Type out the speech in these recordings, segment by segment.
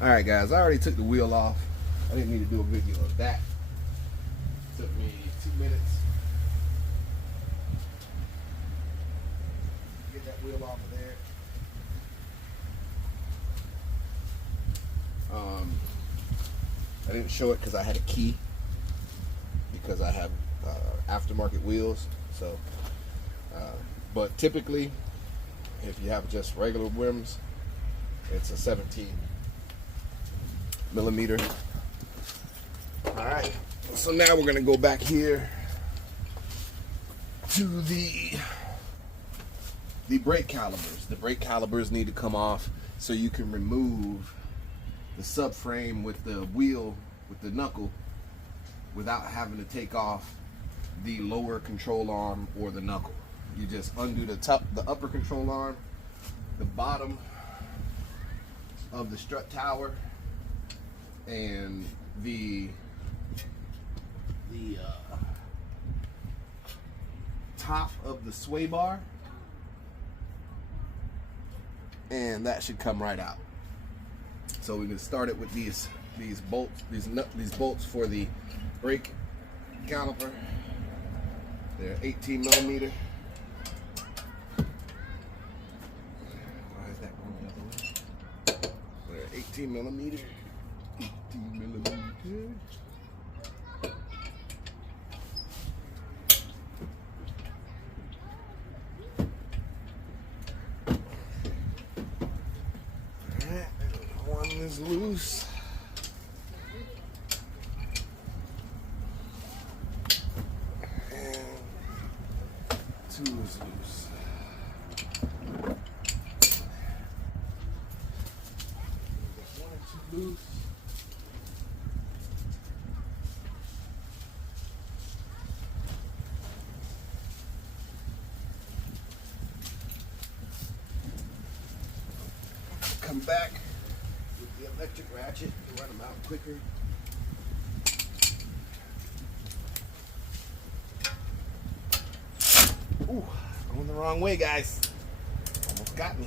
Alright guys, I already took the wheel off. I didn't need to do a video of that. It took me 2 minutes. Get that wheel off of there. I didn't show it because I had a key, because I have aftermarket wheels. So, but typically, if you have just regular rims, it's a 17 millimeter. All right, so now we're gonna go back here to the brake calipers. The brake calipers need to come off so you can remove the subframe with the wheel, with the knuckle, without having to take off the lower control arm or the knuckle. You just undo the upper control arm, the bottom of the strut tower, and the top of the sway bar, and that should come right out. So we can start it with these bolts, these bolts for the brake caliper. They're 18 millimeter. Why is that going the other way? They're 18 millimeter. 18 millimeter. One is loose. And two is loose. One or two loose. Come back with the electric ratchet to run them out quicker. Ooh, going the wrong way, guys. Almost got me.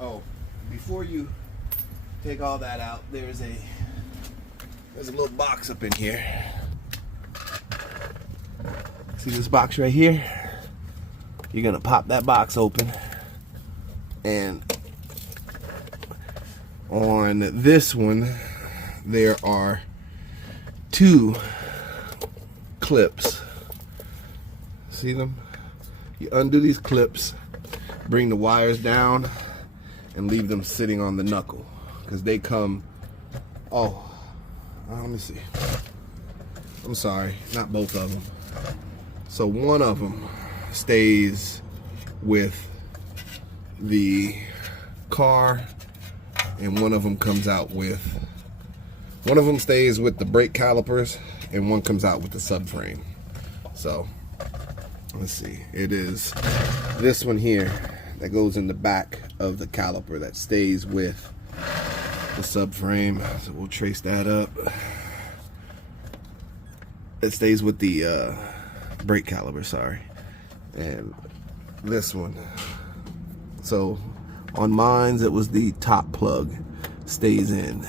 Oh, before you take all that out, there's a little box up in here. See this box right here? You're gonna pop that box open, and on this one there are two clips. See them? You undo these clips, bring the wires down, and leave them sitting on the knuckle, because they come, let me see. I'm sorry, not both of them. So one of them stays with the car, and one of them comes out with, one of them stays with the brake calipers, and one comes out with the subframe. So let's see, it is this one here that goes in the back of the caliper that stays with the subframe. So we'll trace that up. It stays with the brake caliper, sorry. And this one, so on mine's it was the top plug stays in,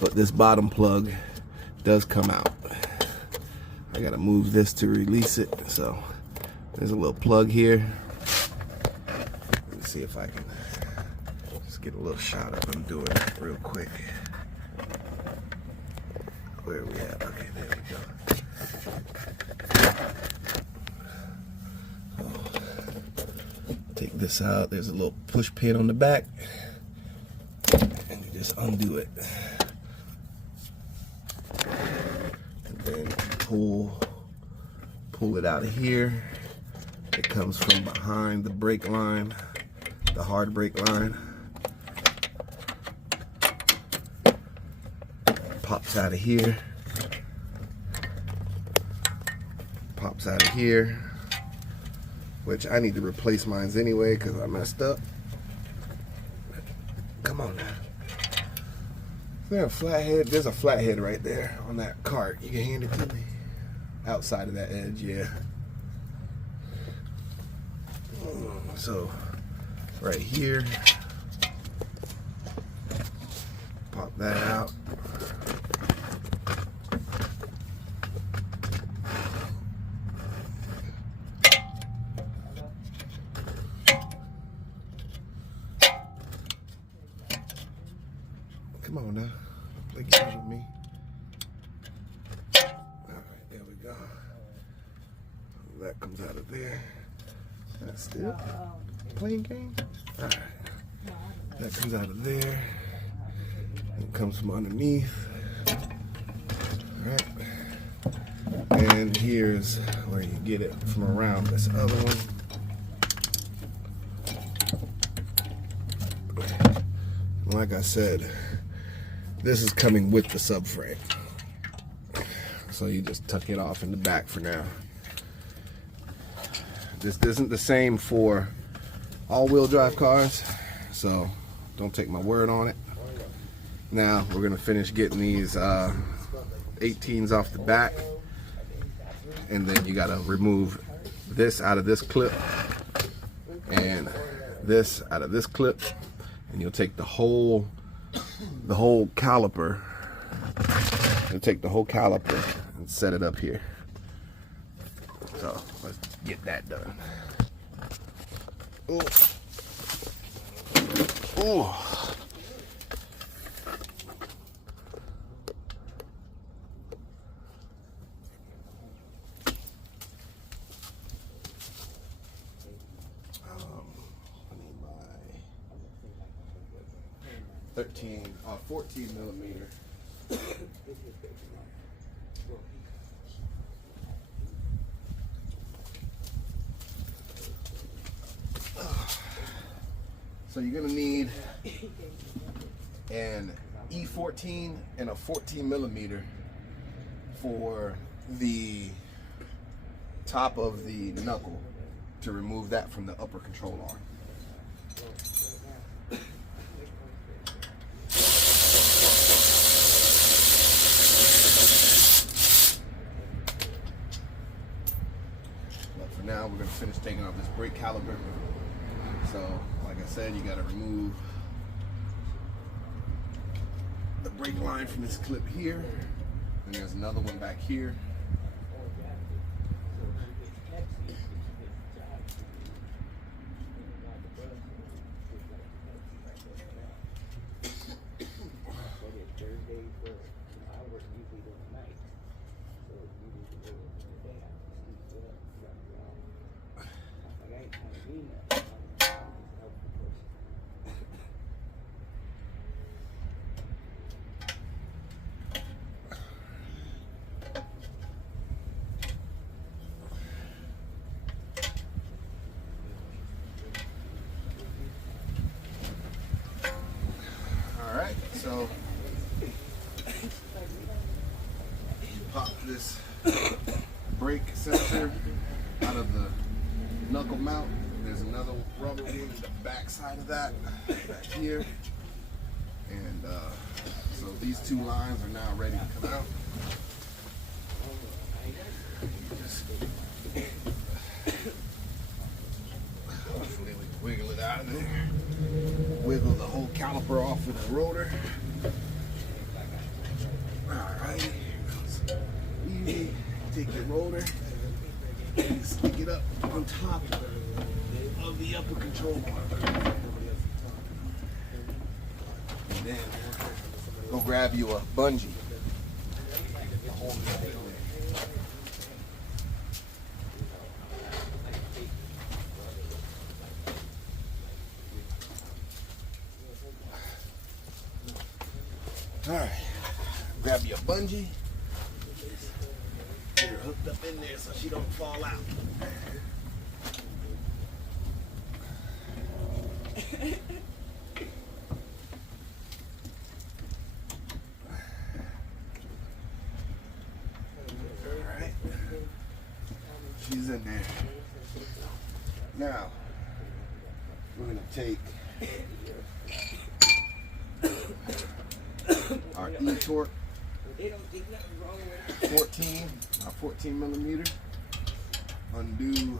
but this bottom plug does come out. I gotta move this to release it. So there's a little plug here. Let me see if I can just get a little shot of them doing it real quick. Where are we at? Okay, there we go. Take this out. There's a little push pin on the back, and you just undo it, and then pull it out of here. It comes from behind the brake line, the hard brake line. Pops out of here. Pops out of here. Which I need to replace mine anyway because I messed up. Come on now. Is there a flathead? There's a flathead right there on that cart. You can hand it to me. Outside of that edge, yeah. So right here, pop that out. Come on now, play games with me. All right, there we go. That comes out of there. That's still playing games. All right, that comes out of there. It comes from underneath. All right, and here's where you get it from around this other one. Like I said, this is coming with the subframe. So you just tuck it off in the back for now. This isn't the same for all-wheel drive cars, so don't take my word on it. Now we're gonna finish getting these 18s off the back, and then you gotta remove this out of this clip and this out of this clip, and you'll take the whole caliper. You'll take the whole caliper and set it up here. So let's get that done. Ooh. Ooh. I need my 14 millimeter. So you're gonna need an E14 and a 14 millimeter for the top of the knuckle to remove that from the upper control arm. But for now, we're gonna finish taking off this brake caliper. So, like I said, you gotta remove the brake line from this clip here, and there's another one back here. So pop this brake sensor out of the knuckle mount. There's another rubber one in the back side of that, back here. And so these two lines are now ready to come out. Just hopefully we can wiggle it out of there. Wiggle the whole caliper off with the rotor. Alright, here goes. Easy. Take the rotor and stick it up on top of the upper control arm. And then go grab you a bungee. All right, grab your bungee. Get her hooked up in there so she don't fall out. All right, she's in there. Now, we're gonna take our E-torque 14, our 14 millimeter, undo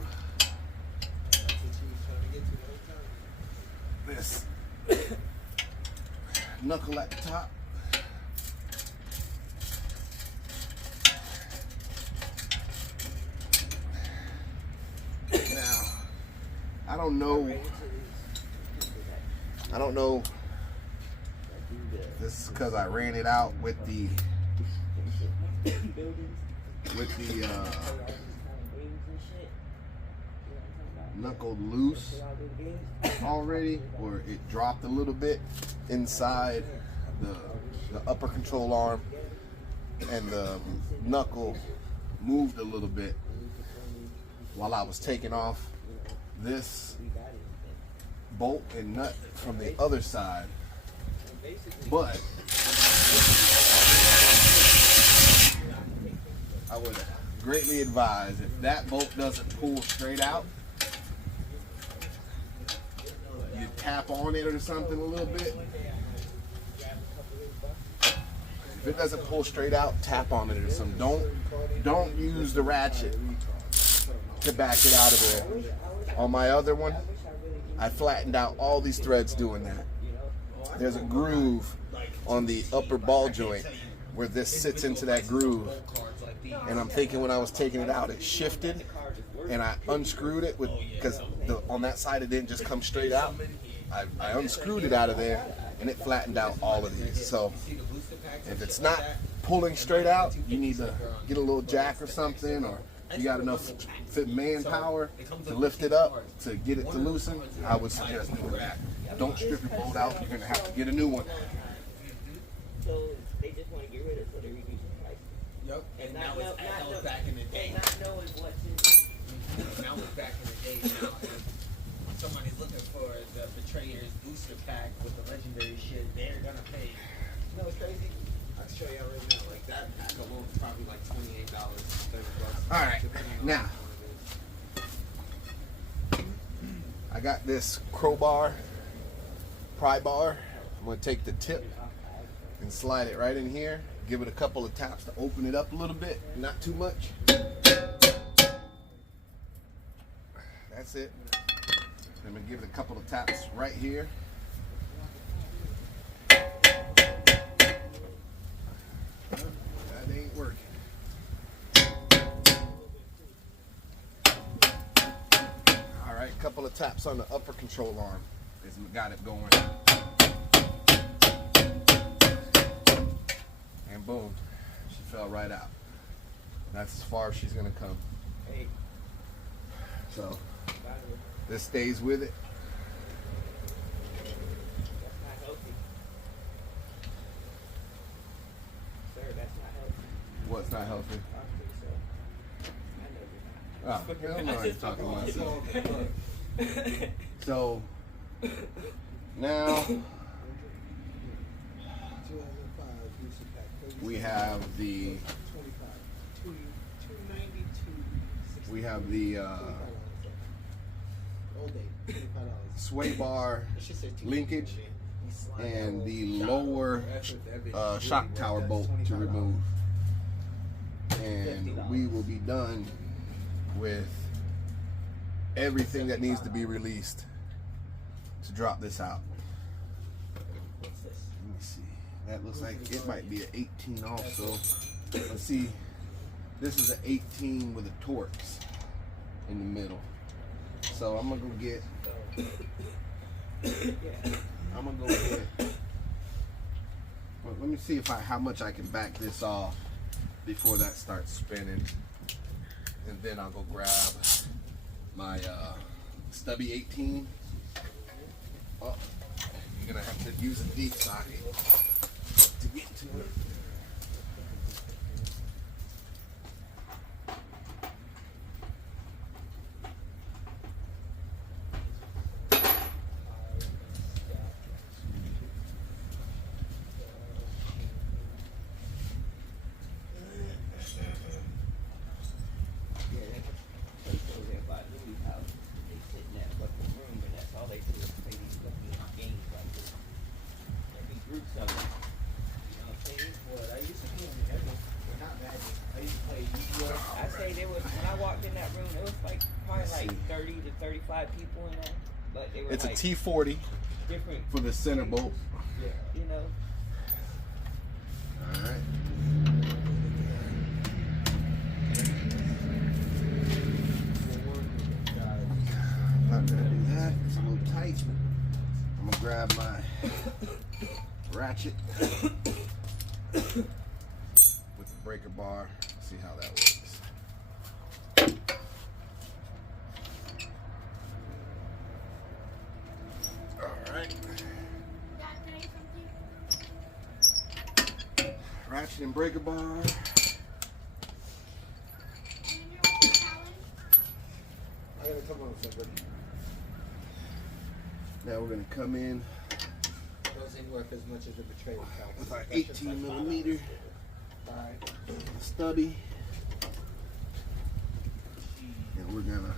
knuckle at the top. Now, I don't know this is because I ran it out with the knuckle loose already, or it dropped a little bit inside the upper control arm, and the knuckle moved a little bit while I was taking off this bolt and nut from the other side. But I would greatly advise, if that bolt doesn't pull straight out, you tap on it or something a little bit. If it doesn't pull straight out, tap on it or something. Don't use the ratchet to back it out of there. On my other one, I flattened out all these threads doing that. There's a groove on the upper ball joint where this sits into that groove. And I'm thinking when I was taking it out, it shifted, and I unscrewed it because on that side it didn't just come straight out. I unscrewed it out of there, and it flattened out all of these. So if it's not pulling straight out, you need to get a little jack or something, or if you got enough manpower to lift it up to get it to loosen, I would suggest doing that. Don't strip your bolt out. You're going to have to get a new one. So they just want to get rid of it so they reduce the price. Yep. And now it's back in the day. Not knowing what's in. Now it's back in the day. Now somebody's looking for the Betrayer's booster pack with the legendary shit. They're gonna pay. You know what's crazy? I'll show y'all right now. Like that pack alone is probably like $28, $30. All right, now I got this crowbar, pry bar. I'm gonna take the tip and slide it right in here. Give it a couple of taps to open it up a little bit, not too much. That's it. I'm gonna give it a couple of taps right here. That ain't working. All right, a couple of taps on the upper control arm. It's got it going. And boom, she fell right out. That's as far as she's gonna come. So this stays with it. That's not healthy. Sir, that's not healthy. What's not healthy? I think so. I know you're not. Oh, hell no, I ain't talking to myself. So now we have the sway bar linkage and the lower shock tower bolt to remove, and we will be done with everything that needs to be released to drop this out. What's this? Let me see. That looks like it might be an 18 also. Let's see. This is an 18 with a Torx in the middle. So I'm gonna go get. I'm gonna go get. Well, let me see how much I can back this off before that starts spinning, and then I'll go grab my stubby 18. Oh, you're gonna have to use a deep socket to get to it. It's a T40 different for the center bolt. Yeah. you know. All right. I'm not gonna do that. It's a little tight. I'm gonna grab my ratchet with the breaker bar. See how that works. All right. Ratchet and breaker bar. I gotta come on somebody. Now we're gonna come in Those ain't worth as much as a betrayal count. with our 18 millimeter Alright. stubby, and we're gonna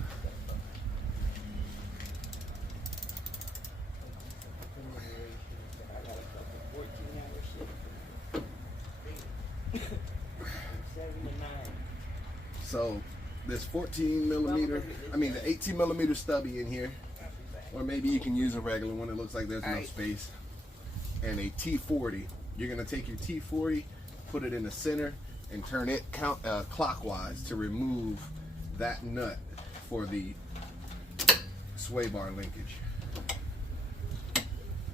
I got a couple 14-hour shift. 7 to 9. so this 14 millimeter, I mean the 18 millimeter stubby in here, or maybe you can use a regular one. It looks like there's no space, and a T40. You're gonna take your T40, put it in the center, and turn it clockwise to remove that nut for the sway bar linkage.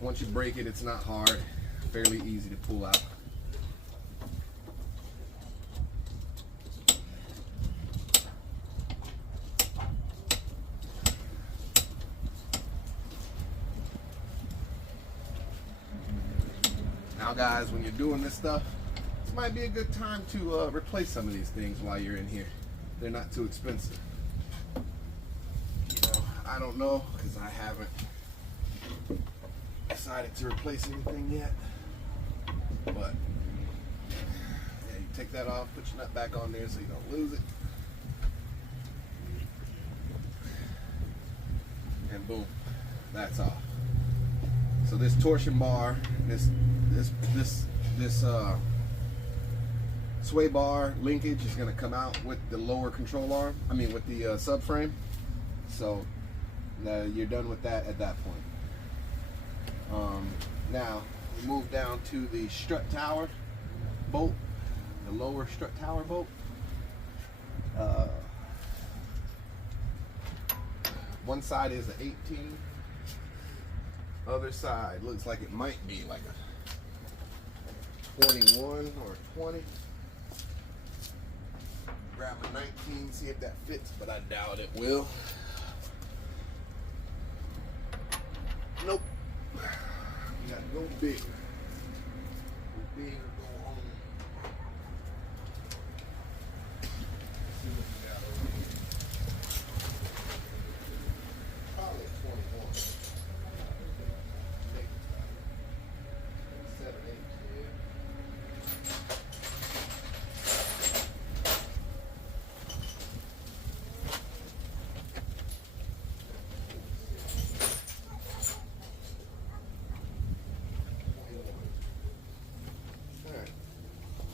Once you break it, it's not hard, fairly easy to pull out. Now guys, when you're doing this stuff, this might be a good time to replace some of these things while you're in here. They're not too expensive. You know, I don't know, because I haven't decided to replace anything yet. But yeah, you take that off, put your nut back on there so you don't lose it. And boom, that's off. So this torsion bar, this sway bar linkage is going to come out with the lower control arm. I mean with the subframe. So you're done with that at that point. Now we move down to the strut tower bolt, the lower strut tower bolt. One side is an 18. Other side looks like it might be like a 21 or 20. Grab a 19, see if that fits, but I doubt it will. Nope. You gotta go big. Go big or go home. See what we got over here. Probably 21. 7, 8, yeah.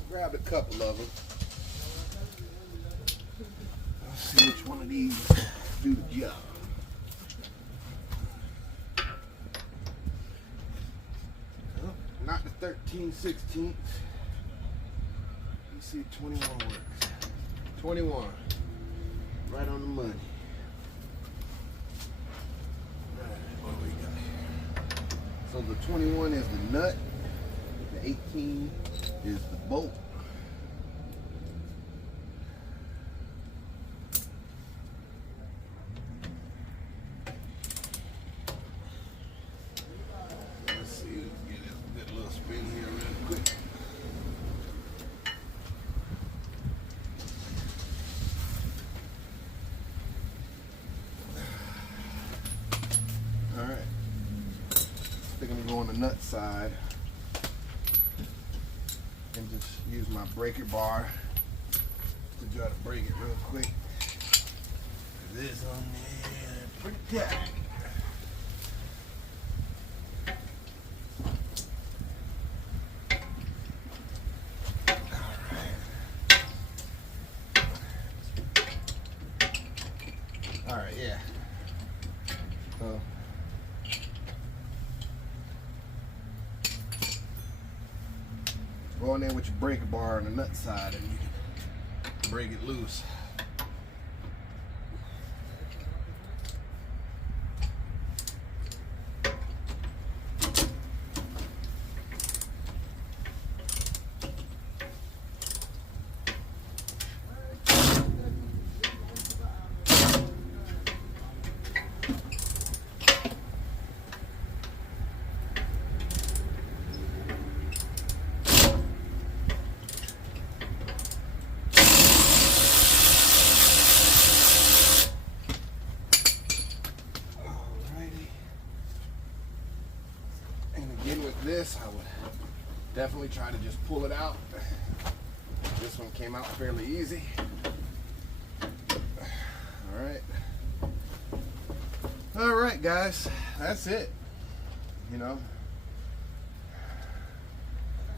Grabbed a couple of them. Let's see which one of these do the job. Oh, not the 13/16. Let's see if 21 works. 21. Right on the money. Alright, what do we got here? So the 21 is the nut. The 18 is the bolt. Let's see, let's get a good little spin here real quick. All right, I think I'm gonna go on the nut side and just use my breaker bar to try to break it real quick. This on there, pretty tight. All right, yeah. So Go in there with your breaker bar on the nut side and you can break it loose. With this, I would definitely try to just pull it out. This one came out fairly easy. All right guys, that's it. You know,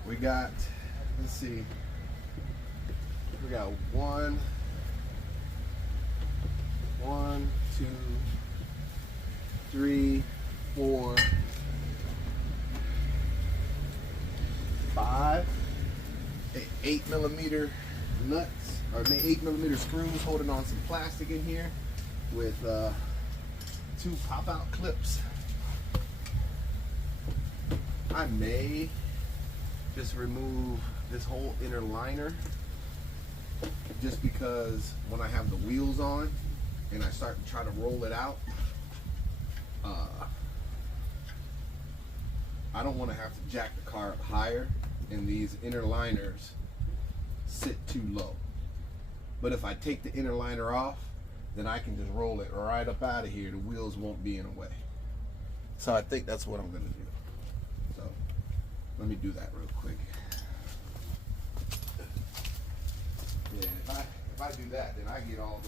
we got, let's see, we got one, two, three, four, 5 8mm nuts, or 8mm screws holding on some plastic in here with 2 pop-out clips. I may just remove this whole inner liner just because when I have the wheels on and I start to try to roll it out, I don't want to have to jack the car up higher and these inner liners sit too low. But if I take the inner liner off, then I can just roll it right up out of here. The wheels won't be in the way. So I think that's what I'm gonna do. So let me do that real quick. Yeah, if I do that, then I get all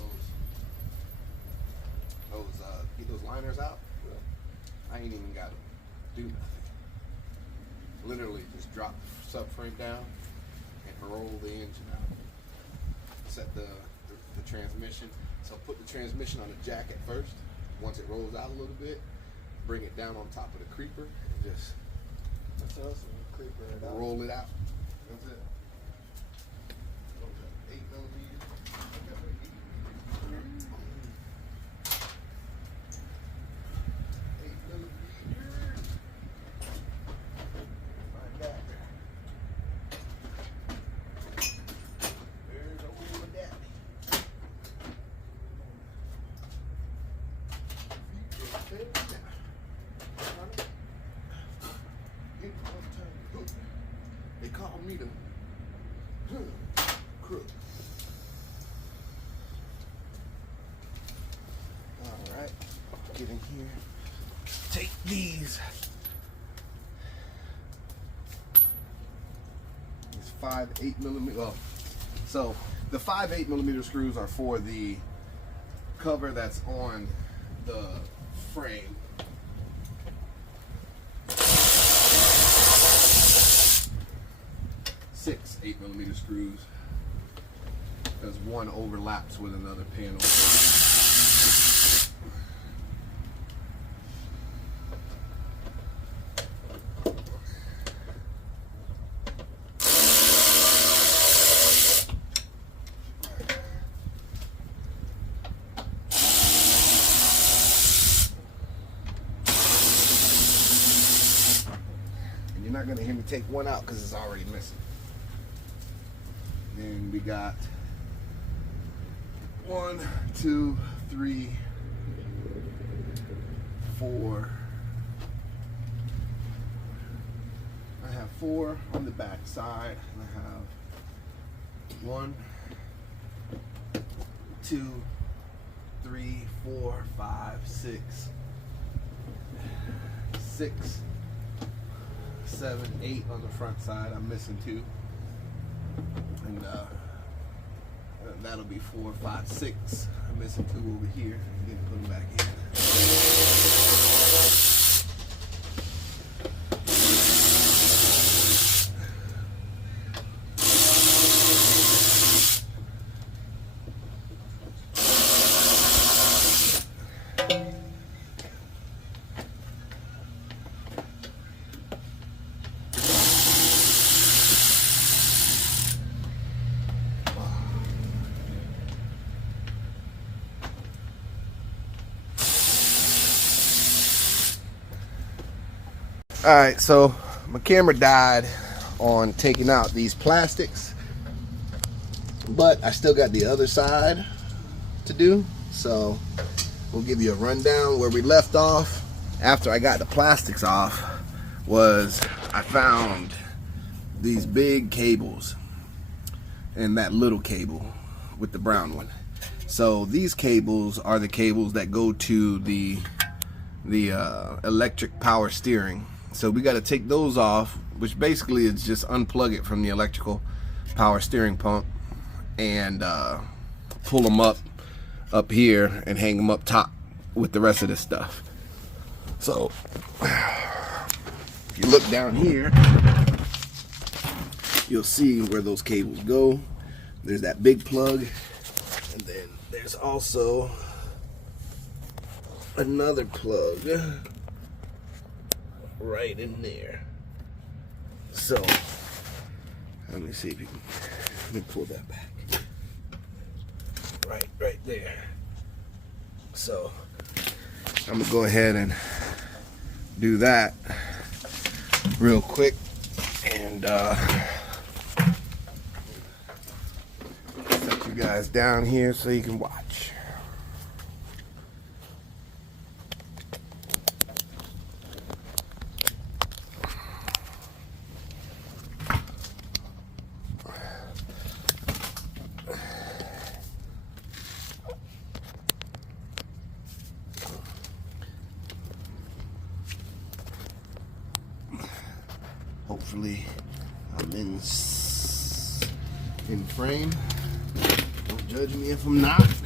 get those liners out. I ain't even gotta do nothing. Literally just drop the subframe down and roll the engine out. Set the transmission. So put the transmission on the jack at first. Once it rolls out a little bit, bring it down on top of the creeper and just roll it out. That's it. 8mm. They call me the crook. All right, get in here. Take these 5 8mm. Well, so the 5 8mm screws are for the cover that's on the frame. Six 8mm screws, because one overlaps with another panel. And you're not going to hear me take one out because it's already missing. And we got 1, 2, 3, 4. I have 4 on the back side. And I have 1, 2, 3, 4, 5, 6, 7, 8 on the front side. I'm missing 2. And that'll be 4, 5, 6. I'm missing 2 over here. I'm gonna put them back in. All right, so my camera died on taking out these plastics, but I still got the other side to do. So we'll give you a rundown. Where we left off after I got the plastics off was I found these big cables and that little cable with the brown one. So these cables are the cables that go to the electric power steering. So we got to take those off, which basically is just unplug it from the electrical power steering pump and pull them up here and hang them up top with the rest of this stuff. So if you look down here, you'll see where those cables go. There's that big plug, and then there's also another plug right in there. So let me see if you can, let me pull that back. Right there. So I'm gonna go ahead and do that real quick and set you guys down here so you can watch. Hopefully I'm in frame. Don't judge me if I'm not. And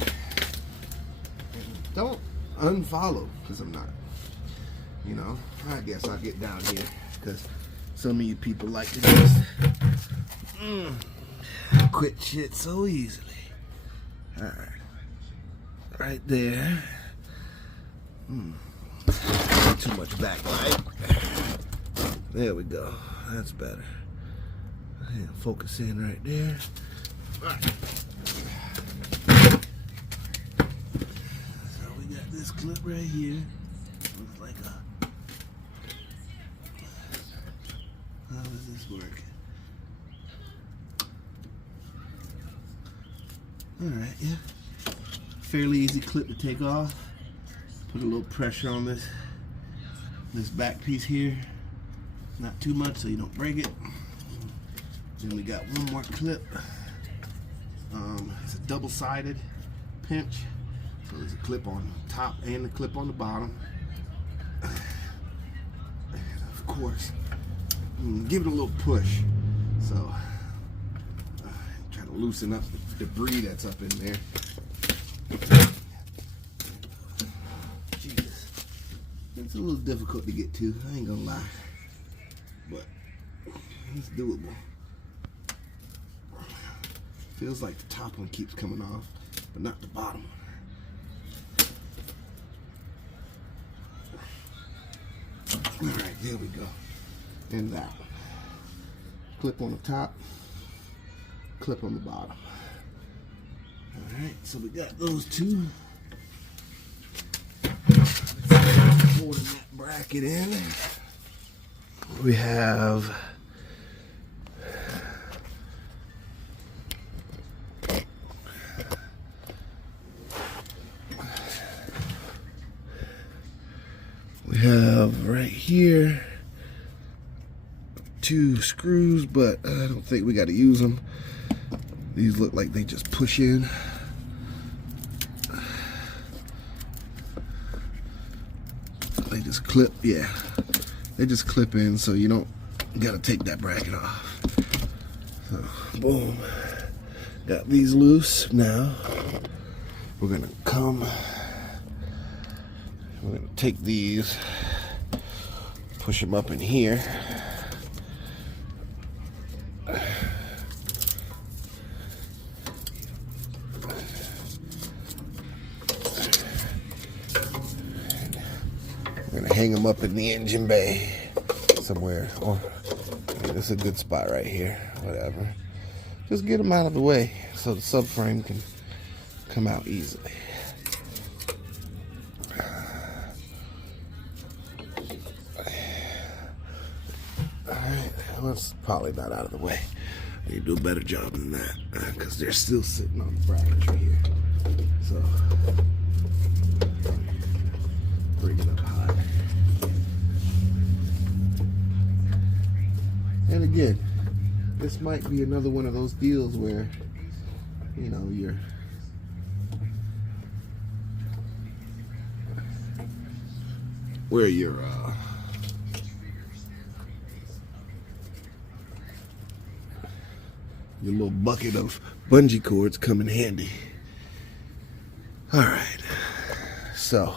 don't unfollow because I'm not. You know, I guess I'll get down here because some of you people like to just quit shit so easily. All right. Right there. Too much backlight. There we go. That's better. Yeah, focus in right there. All right. So we got this clip right here. Looks like a... How does this work? All right, yeah. Fairly easy clip to take off. Put a little pressure on this back piece here. Not too much so you don't break it. Then we got one more clip. It's a double-sided pinch. So there's a clip on the top and a clip on the bottom. And of course, give it a little push. So try to loosen up the debris that's up in there. Jesus. It's a little difficult to get to, I ain't gonna lie. But it's doable. Feels like the top one keeps coming off, but not the bottom one. All right, there we go. And that one. Clip on the top, clip on the bottom. All right, so we got those two. Holding that bracket in. We have right here 2 screws, but I don't think we got to use them. These look like they just push in. They just clip, yeah. They just clip in, so you don't gotta take that bracket off. So, boom. Got these loose now. We're gonna take these, push them up in here. We're gonna hang them up in the engine bay somewhere. Or this is a good spot right here. Whatever. Just get them out of the way so the subframe can come out easily. it's probably not out of the way. They do a better job than that because they're still sitting on the bracketry here. So bring it up high. And again, this might be another one of those deals where, you know, your little bucket of bungee cords come in handy. All right, so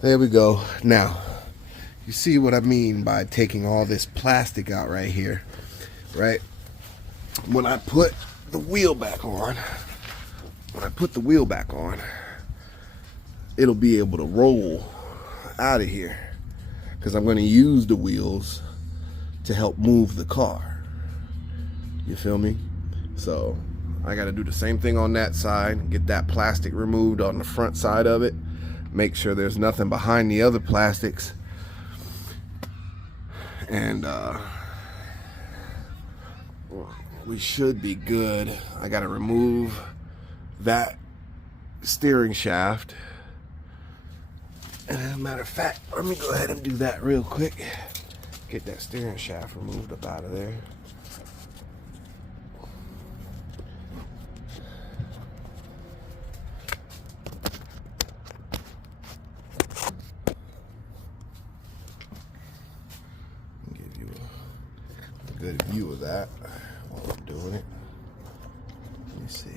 there we go. Now, you see what I mean by taking all this plastic out right here, right? When I put the wheel back on, it'll be able to roll out of here because I'm going to use the wheels to help move the car. You feel me? So I got to do the same thing on that side, get that plastic removed on the front side of it, make sure there's nothing behind the other plastics, and we should be good. I got to remove that steering shaft. And as a matter of fact, let me go ahead and do that real quick. Get that steering shaft removed up out of there. Give you a good view of that while I'm doing it. Let me see.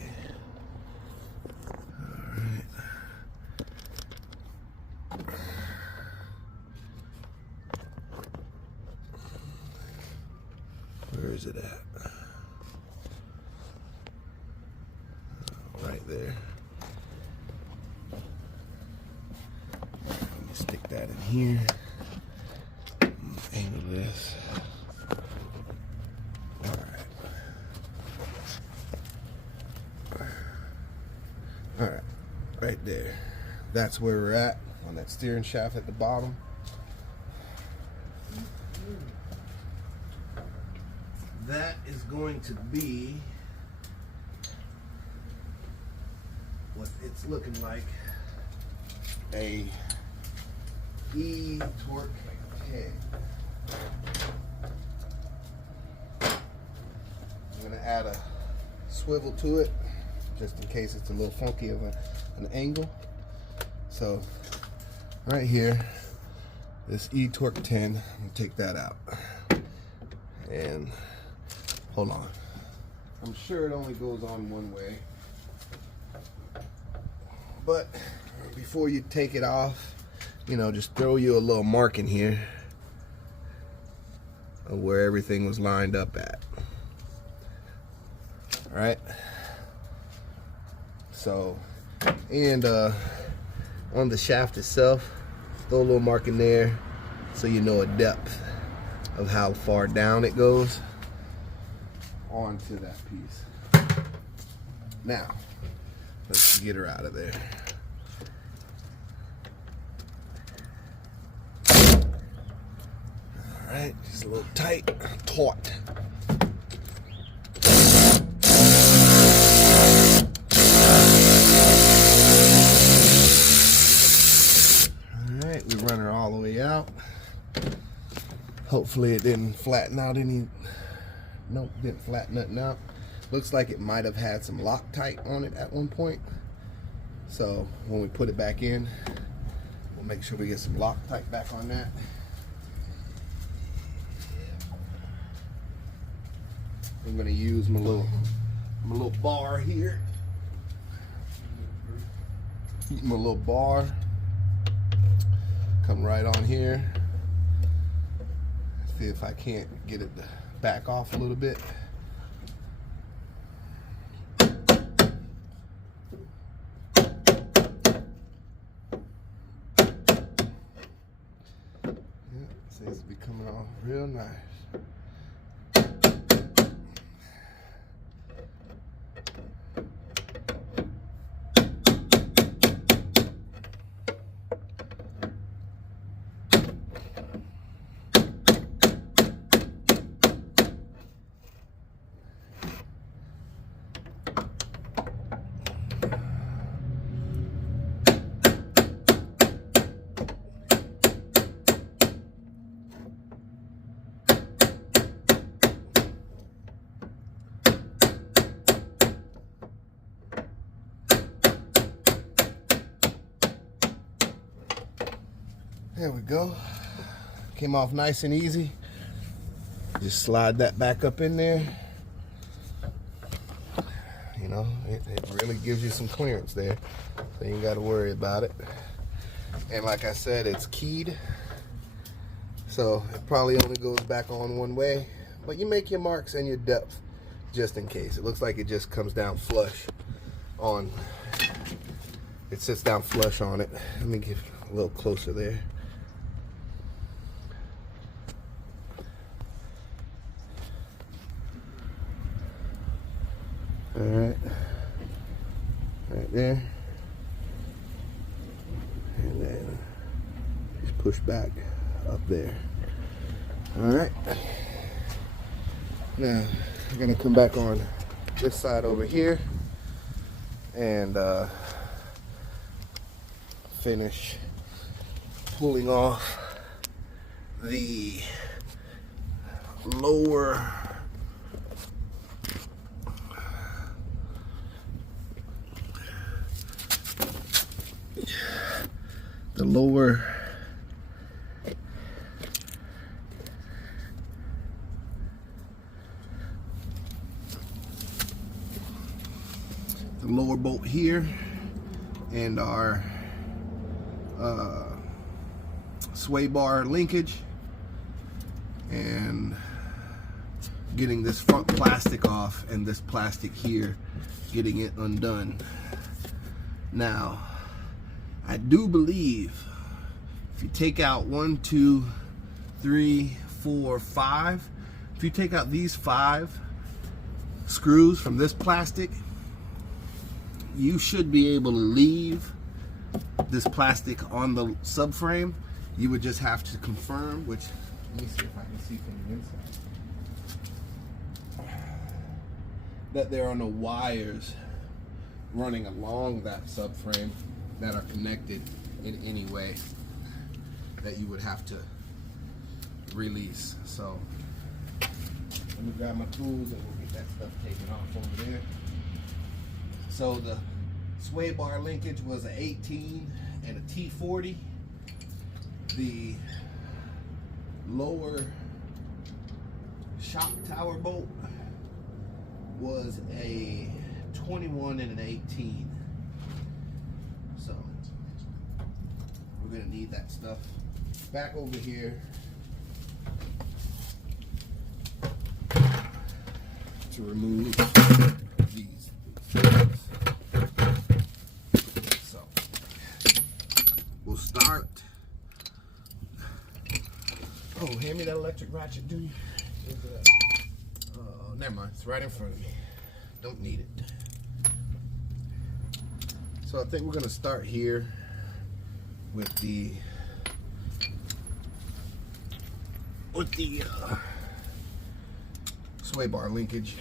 Where is it at? Right there. Let me stick that in here. Angle this. Alright, right there. That's where we're at on that steering shaft at the bottom. That is going to be what it's looking like. A E-torque 10. I'm going to add a swivel to it just in case it's a little funky of an angle. So right here, this E-torque 10, I'm going to take that out. And hold on. I'm sure it only goes on one way. But before you take it off, you know, just throw you a little mark in here of where everything was lined up at. Alright? So, and on the shaft itself, throw a little mark in there so you know a depth of how far down it goes onto that piece. Now, let's get her out of there. All right, just a little tight, taut. All right, we run her all the way out. Hopefully it didn't flatten out any. Nope, didn't flatten nothing out. Looks like it might have had some Loctite on it at one point. So when we put it back in, we'll make sure we get some Loctite back on that. I'm gonna use my little bar here. My little bar. Come right on here. See if I can't get it to back off a little bit. Yeah, seems to be coming off real nice. There we go. Came off nice and easy. Just slide that back up in there. You know, it really gives you some clearance there, so you ain't got to worry about it. And like I said, it's keyed, so it probably only goes back on one way, but you make your marks and your depth just in case. It looks like it just comes down flush on, it sits down flush on it. Let me get a little closer there. All right, right there, and then just push back up there. All right, now we're gonna come back on this side over here and finish pulling off the lower lower bolt here and our sway bar linkage, and getting this front plastic off and this plastic here, getting it undone. Now, I do believe if you take out 1, 2, 3, 4, 5, if you take out these 5 screws from this plastic, you should be able to leave this plastic on the subframe. You would just have to confirm, which, let me see if I can see from the inside, that there are no wires running along that subframe that are connected in any way that you would have to release. So let me grab my tools and we'll get that stuff taken off over there. So the sway bar linkage was an 18 and a T40. The lower shock tower bolt was a 21 and an 18. So we're gonna need that stuff back over here to remove these things. So we'll start. Oh, hand me that electric ratchet, do you? Oh, never mind. It's right in front of me. Don't need it. So I think we're gonna start here with the sway bar linkage.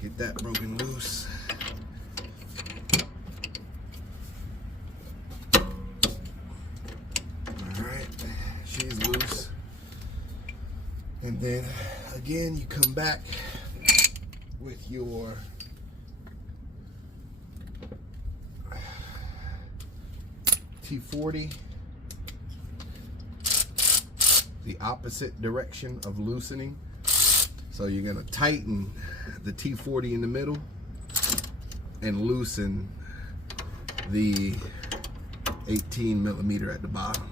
Get that broken loose. Alright, she's loose. And then again, you come back with your T40, the opposite direction of loosening. So you're gonna tighten the T40 in the middle and loosen the 18 millimeter at the bottom.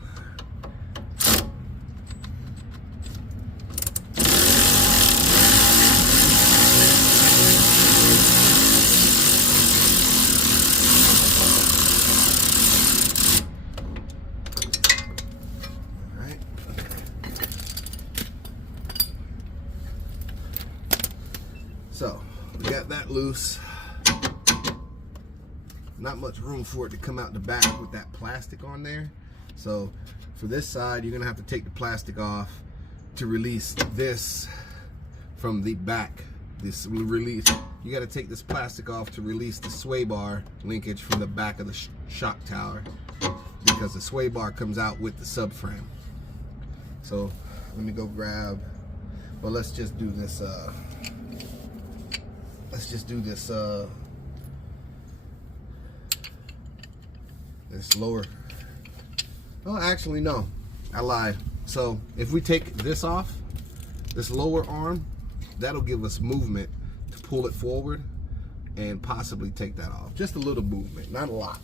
So we got that loose. Not much room for it to come out the back with that plastic on there. So for this side, you're gonna have to take the plastic off to release this from the back. This release, you gotta take this plastic off to release the sway bar linkage from the back of the shock tower, because the sway bar comes out with the subframe. So let me go grab, well, let's just do this this lower Oh, actually, no. I lied. So if we take this off, this lower arm, that'll give us movement to pull it forward and possibly take that off. Just a little movement, not a lot.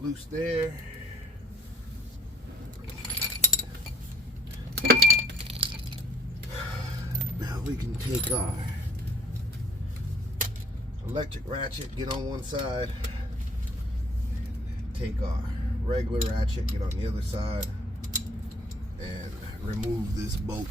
Loose there. Now we can take our electric ratchet, get on one side, take our regular ratchet, get on the other side, and remove this bolt.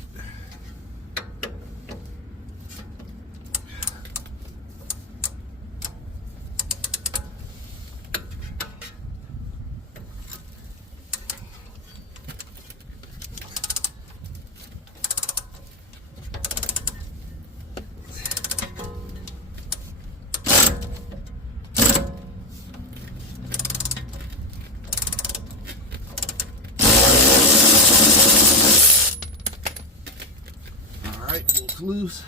Bolt's loose.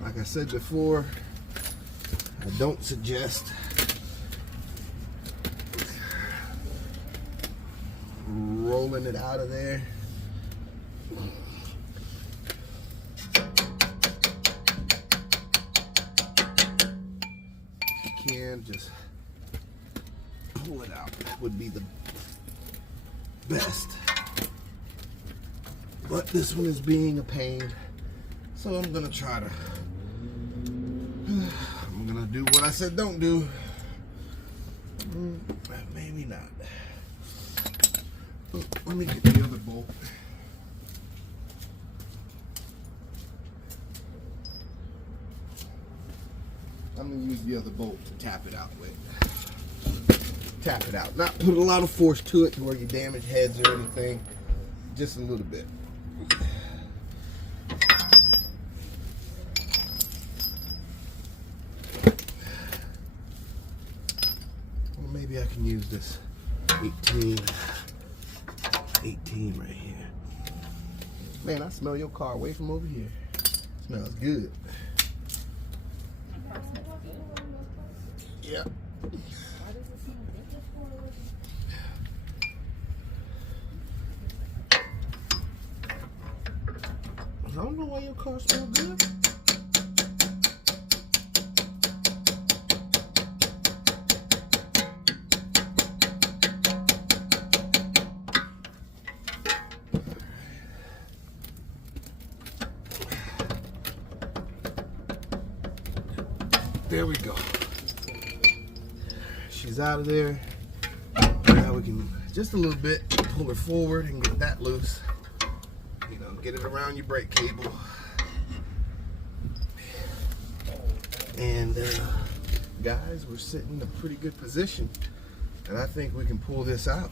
Like I said before, I don't suggest rolling it out of there. If you can, just pull it out. That would be the best. But this one is being a pain, so I'm gonna try to I'm gonna do what I said don't do. Maybe not. Let me get the other bolt. I'm gonna use the other bolt to tap it out with. Tap it out. Not put a lot of force to it to where you damage heads or anything. Just a little bit. Well, maybe I can use this 18 right here. Man, I smell your car away from over here. Smells good. Yeah. I don't know why your car smells good. There we go. She's out of there. Now we can just a little bit pull her forward and get that loose. You know, get it around your brake cable. And guys, we're sitting in a pretty good position, and I think we can pull this out.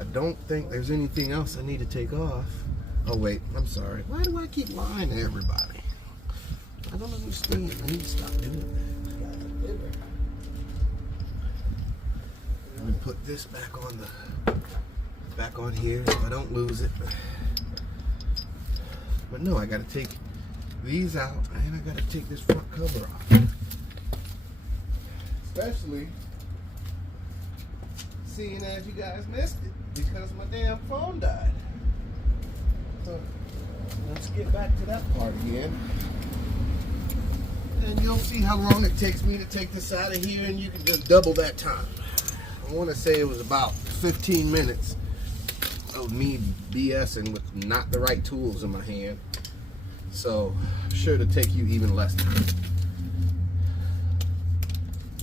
I don't think there's anything else I need to take off. Oh wait, I'm sorry. Why do I keep lying to everybody? I don't understand. I need to stop doing that. Let me put this back on here so I don't lose it. But no, I gotta take these out and I gotta take this front cover off. Especially seeing as you guys missed it because my damn phone died. So let's get back to that part again. And you'll see how long it takes me to take this out of here, and you can just double that time. I want to say it was about 15 minutes of me BSing with not the right tools in my hand. So I'm sure to take you even less time.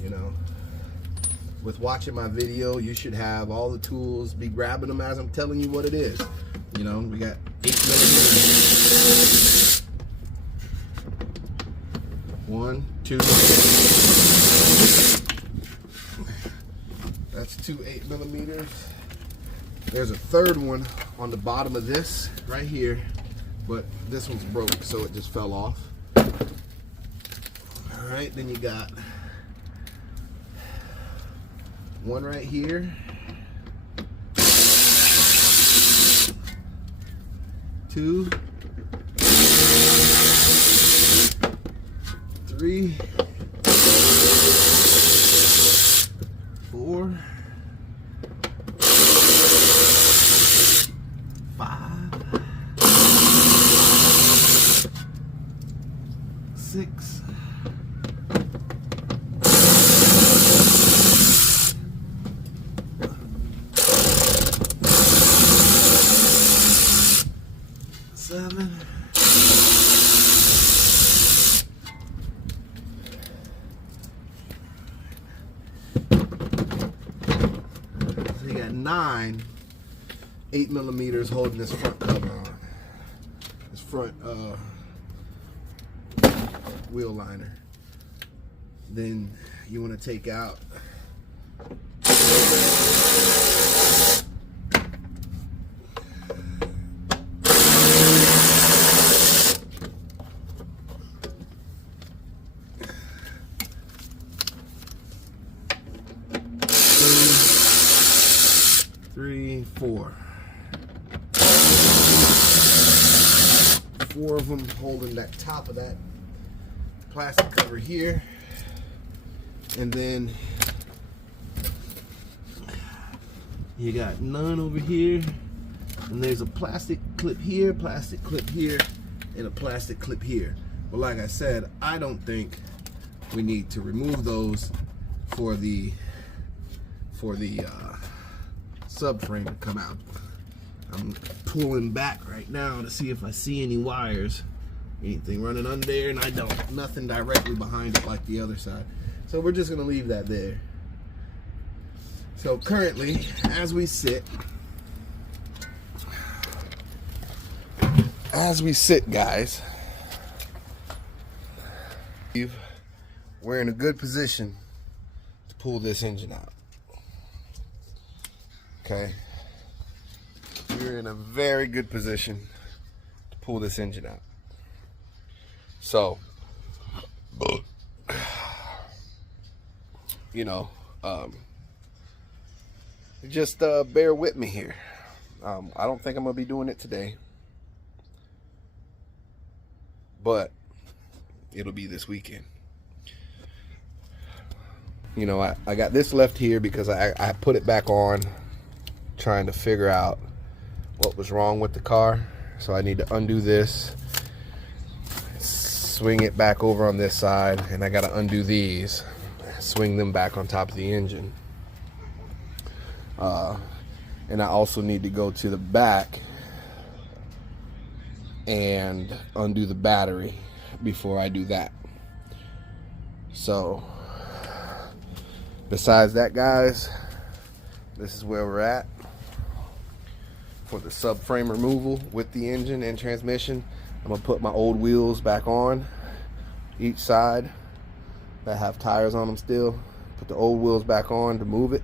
You know, with watching my video, you should have all the tools, be grabbing them as I'm telling you what it is. You know, we got 8mm. 1, 2. That's That's 2 8mm. There's a third one on the bottom of this right here, but this one's broke, so it just fell off. All right, then you got one right here, 2, 3, 4, 5, 6, 7, 9 8mm holding this front cover on. This front wheel liner. Then you want to take out four of them holding that top of that plastic cover here, and then you got none over here, and there's a plastic clip here, and a plastic clip here. But like I said, I don't think we need to remove those for the subframe to come out. I'm pulling back right now to see if I see any wires, anything running under there, and I don't. Nothing directly behind it like the other side. So we're just gonna leave that there. So currently, as we sit, guys, we're in a good position to pull this engine out. Okay, we're in a very good position to pull this engine out. So, you know, just bear with me here. I don't think I'm gonna be doing it today, but it'll be this weekend. You know, I got this left here because I put it back on, trying to figure out what was wrong with the car. So I need to undo this, swing it back over on this side, and I got to undo these, swing them back on top of the engine. And I also need to go to the back and undo the battery before I do that. So besides that, guys, this is where we're at for the subframe removal with the engine and transmission. I'm gonna put my old wheels back on each side that have tires on them still. Put the old wheels back on to move it.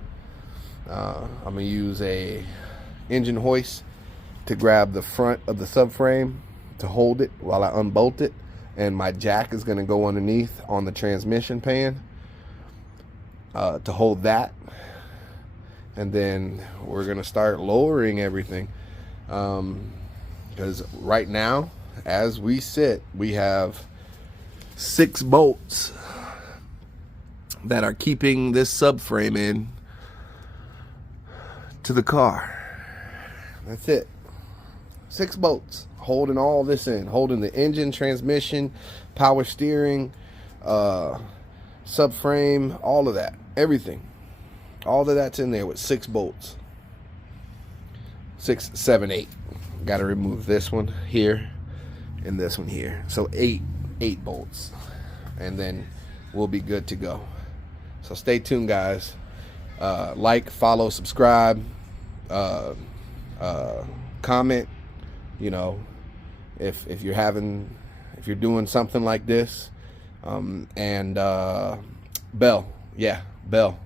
I'm gonna use a engine hoist to grab the front of the subframe to hold it while I unbolt it, and my jack is gonna go underneath on the transmission pan to hold that. And then we're gonna start lowering everything, because right now, as we sit, we have 6 bolts that are keeping this subframe in to the car. That's it. 6 bolts holding all this in, holding the engine, transmission, power steering, subframe, all of that, everything. All of that's in there with 6 bolts. 6, 7, 8. Got to remove this one here and this one here. So 8 bolts, and then we'll be good to go. So stay tuned, guys. Like, follow, subscribe, comment. You know, if you're doing something like this, and bell, yeah, bell.